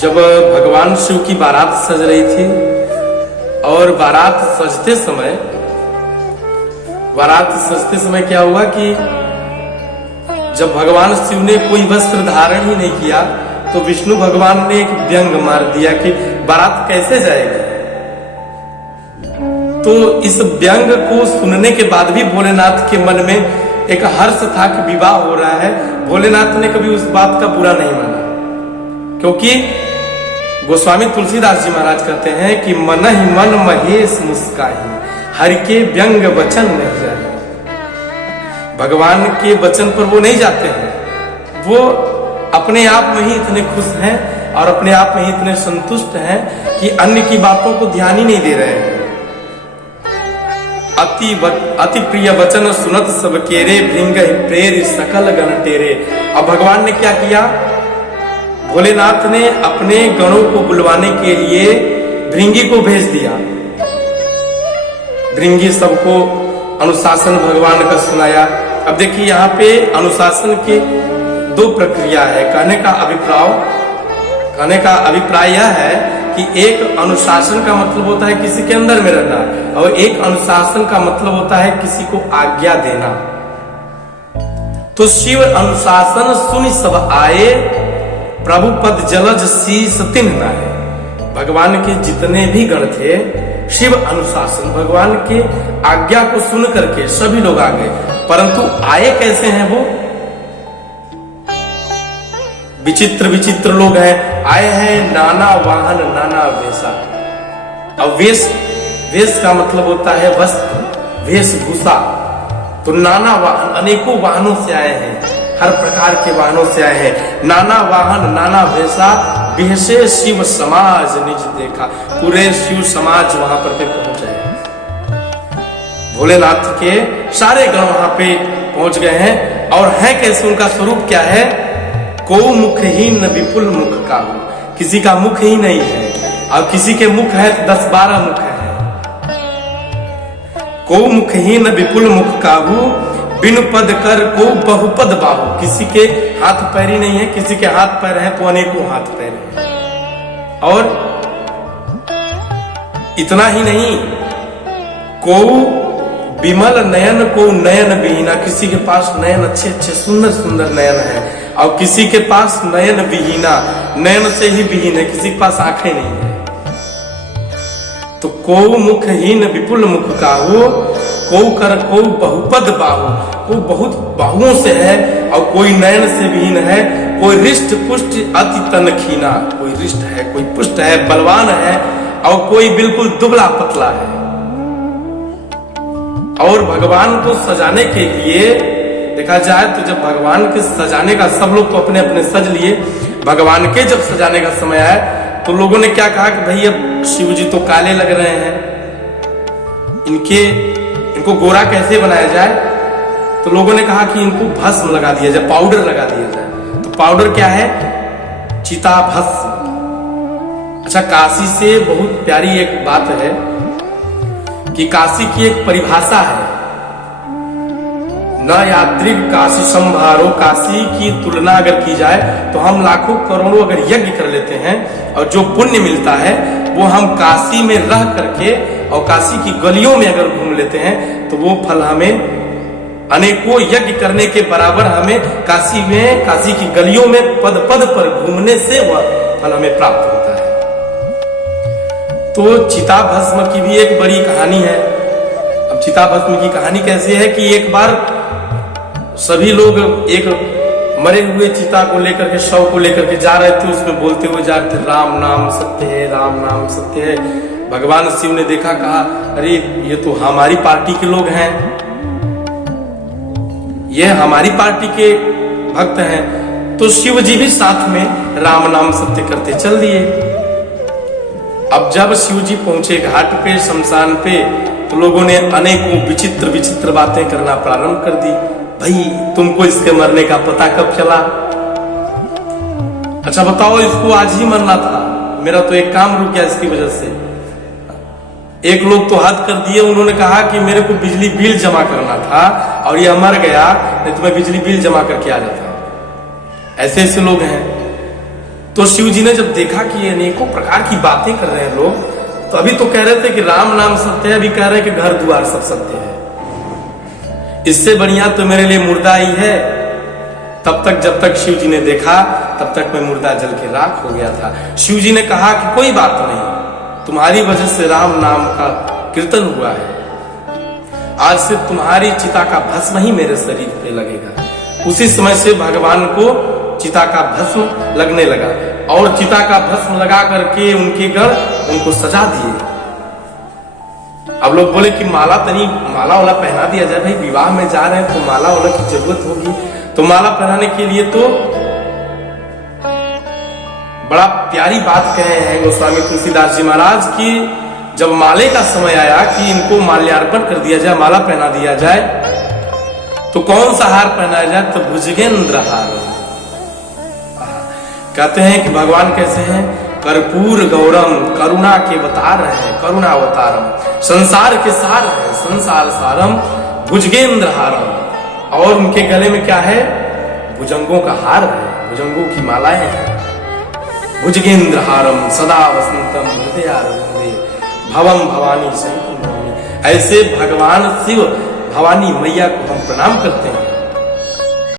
जब भगवान शिव की बारात सज रही थी और बारात सजते समय क्या हुआ कि जब भगवान शिव ने कोई वस्त्र धारण ही नहीं किया तो विष्णु भगवान ने एक व्यंग मार दिया कि बारात कैसे जाएगी। तो इस व्यंग को सुनने के बाद भी भोलेनाथ के मन में एक हर्ष था कि विवाह हो रहा है। भोलेनाथ ने कभी उस बात का बुरा नहीं माना, क्योंकि गोस्वामी तुलसीदास जी महाराज कहते हैं कि मन ही मन महेश मुस्काही, हरि के व्यंग वचन नहीं जाए। भगवान के वचन पर वो नहीं जाते हैं, वो अपने आप में ही इतने खुश हैं और अपने आप में ही इतने संतुष्ट हैं कि अन्य की बातों को ध्यान ही नहीं दे रहे हैं। अति प्रिय वचन सुनत सब केरे, भृंग प्रेर सकल गण तेरे। अब भगवान ने क्या किया, भोलेनाथ ने अपने गणों को बुलवाने के लिए भृंगी को भेज दिया। भृंगी सबको अनुशासन भगवान का सुनाया। अब देखिए यहाँ पे अनुशासन के दो प्रक्रिया है। कहने का अभिप्राय यह है कि एक अनुशासन का मतलब होता है किसी के अंदर में रहना, और एक अनुशासन का मतलब होता है किसी को आज्ञा देना। तो शिव अनुशासन सुनि सब आए, प्रभु पद जलज शीस तिन्ह नाए। भगवान के जितने भी गण थे, शिव अनुशासन भगवान के आज्ञा को सुन करके सभी लोग आ गए। परंतु आए कैसे हैं वो? विचित्र विचित्र लोग हैं। आए हैं नाना वाहन नाना वेशा। अब वेश का मतलब होता है वस्त्र, वेशभूषा। तो नाना वाहन, अनेकों वाहनों से आए हैं, हर प्रकार के वाहनों से आए हैं। नाना वाहन नाना वेशा, बिहसे शिव समाज निज देखा। पूरे शिव समाज वहां पर पहुंच गए। भोलेनाथ के सारे गण वहां पे पहुंच गए हैं। और है कैसे, उनका स्वरूप क्या है? को मुखहीन विपुल मुख का, किसी का मुख ही नहीं है, और किसी के मुख है 10-12 मुख है। को मुखहीन विपुल मुख काहू, बिन पद कर को बहुपद बाहु। किसी के हाथ पैर ही नहीं है, किसी के हाथ पैर हैं तो अनेकों हाथ पैर हैं। और इतना ही नहीं, को विमल नयन को नयन विहीना। किसी के पास नयन अच्छे अच्छे सुंदर सुंदर नयन है, और किसी के पास नयन विहीना, नयन से ही विहीन है, किसी के पास आंखें नहीं है। तो को मुखहीन विपुल मुख काहू, को कर को बहुपद बाहु। को बहुत बाहुओं से है, और कोई नयन से विहीन है। कोई रिष्ट पुष्ट अति तन खीना, कोई रिष्ट है, कोई पुष्ट है, बलवान है, और कोई बिल्कुल दुबला पतला है। और भगवान को सजाने के लिए देखा जाए तो जब भगवान के सजाने का, सब लोग तो अपने अपने सज लिए, भगवान के जब सजाने का समय आया तो लोगों ने क्या कहा कि भाई अब शिव जी तो काले लग रहे हैं, इनको गोरा कैसे बनाया जाए? तो लोगों ने कहा कि इनको भस्म लगा दिया जाए, पाउडर लगा दिया जाए। तो पाउडर क्या है? चिता भस्म। अच्छा, काशी से बहुत प्यारी एक बात है कि काशी की एक परिभाषा है, न यात्री काशी संभारो। काशी की तुलना अगर की जाए तो हम लाखों करोड़ों अगर यज्ञ कर लेते हैं और जो पुण्य मिलता है वो हम काशी में रह करके और काशी की गलियों में अगर घूम लेते हैं तो वो फल हमें अनेकों यज्ञ करने के बराबर हमें काशी की गलियों में पद पद पर घूमने से वह फल हमें प्राप्त होता है। तो चिता भस्म की भी एक बड़ी कहानी है। अब चिता भस्म की कहानी कैसे है कि एक बार सभी लोग एक मरे हुए चिता को लेकर के, शव को लेकर के जा रहे थे, उसमें बोलते हुए जा रहे थे, राम नाम सत्य है, राम नाम सत्य है। भगवान शिव ने देखा, कहा अरे ये तो हमारी पार्टी के लोग हैं, ये हमारी पार्टी के भक्त हैं। तो शिव जी भी साथ में राम नाम सत्य करते चल दिए। अब जब शिव जी पहुंचे घाट पे, शमशान पे, तो लोगों ने अनेकों विचित्र विचित्र बातें करना प्रारंभ कर दी। भाई तुमको इसके मरने का पता कब चला? अच्छा बताओ, इसको आज ही मरना था, मेरा तो एक काम रुक गया इसकी वजह से। एक लोग तो हद कर दिए, उन्होंने कहा कि मेरे को बिजली बिल जमा करना था और ये मर गया, नहीं तो मैं बिजली बिल जमा करके आ जाता। ऐसे ऐसे लोग हैं। तो शिव जी ने जब देखा कि ये अनेकों प्रकार की बातें कर रहे हैं लोग, तो अभी तो कह रहे थे कि राम नाम सत्य है, अभी कह रहे हैं कि घर द्वार सब सत्य है, इससे बढ़िया तो मेरे लिए मुर्दा ही है। तब तक जब तक शिव जी ने देखा तब तक मैं मुर्दा जल के राख हो गया था। शिव जी ने कहा कि कोई बात नहीं, तुम्हारी वजह से राम नाम का कीर्तन हुआ है, आज से तुम्हारी चिता का भस्म ही मेरे शरीर पे लगेगा। उसी समय से भगवान को चिता का भस्म लगने लगा और चिता का भस्म लगा करके उनके घर उनको सजा दिए। अब लोग बोले कि माला वाला पहना दिया जाए, भाई विवाह में जा रहे हैं तो माला वाला की जरूरत होगी, तो माला पहनाने के लिए तो बड़ा प्यारी बात कहे हैं गोस्वामी तुलसीदास जी महाराज की, जब माले का समय आया कि इनको माल्यार्पण कर दिया जाए, माला पहना दिया जाए, तो कौन सा हार पहनाया जाए, तो भुजगेंद्र हार। कहते हैं कि भगवान कैसे हैं, कर्पूर गौरम, करुणा के अवतार हैं, करुणा अवतारम, संसार के सार है, संसार सारम, भुजगेंद्र हारम। और उनके गले में क्या है, भुजंगों का हार है, भुजंगों की मालाएं हैं। भुजगेंद्र हारम सदा वसंतम हृदयारविंदे भवम भवानी शंकर नमामि। ऐसे भगवान शिव भवानी मैया को हम प्रणाम करते हैं।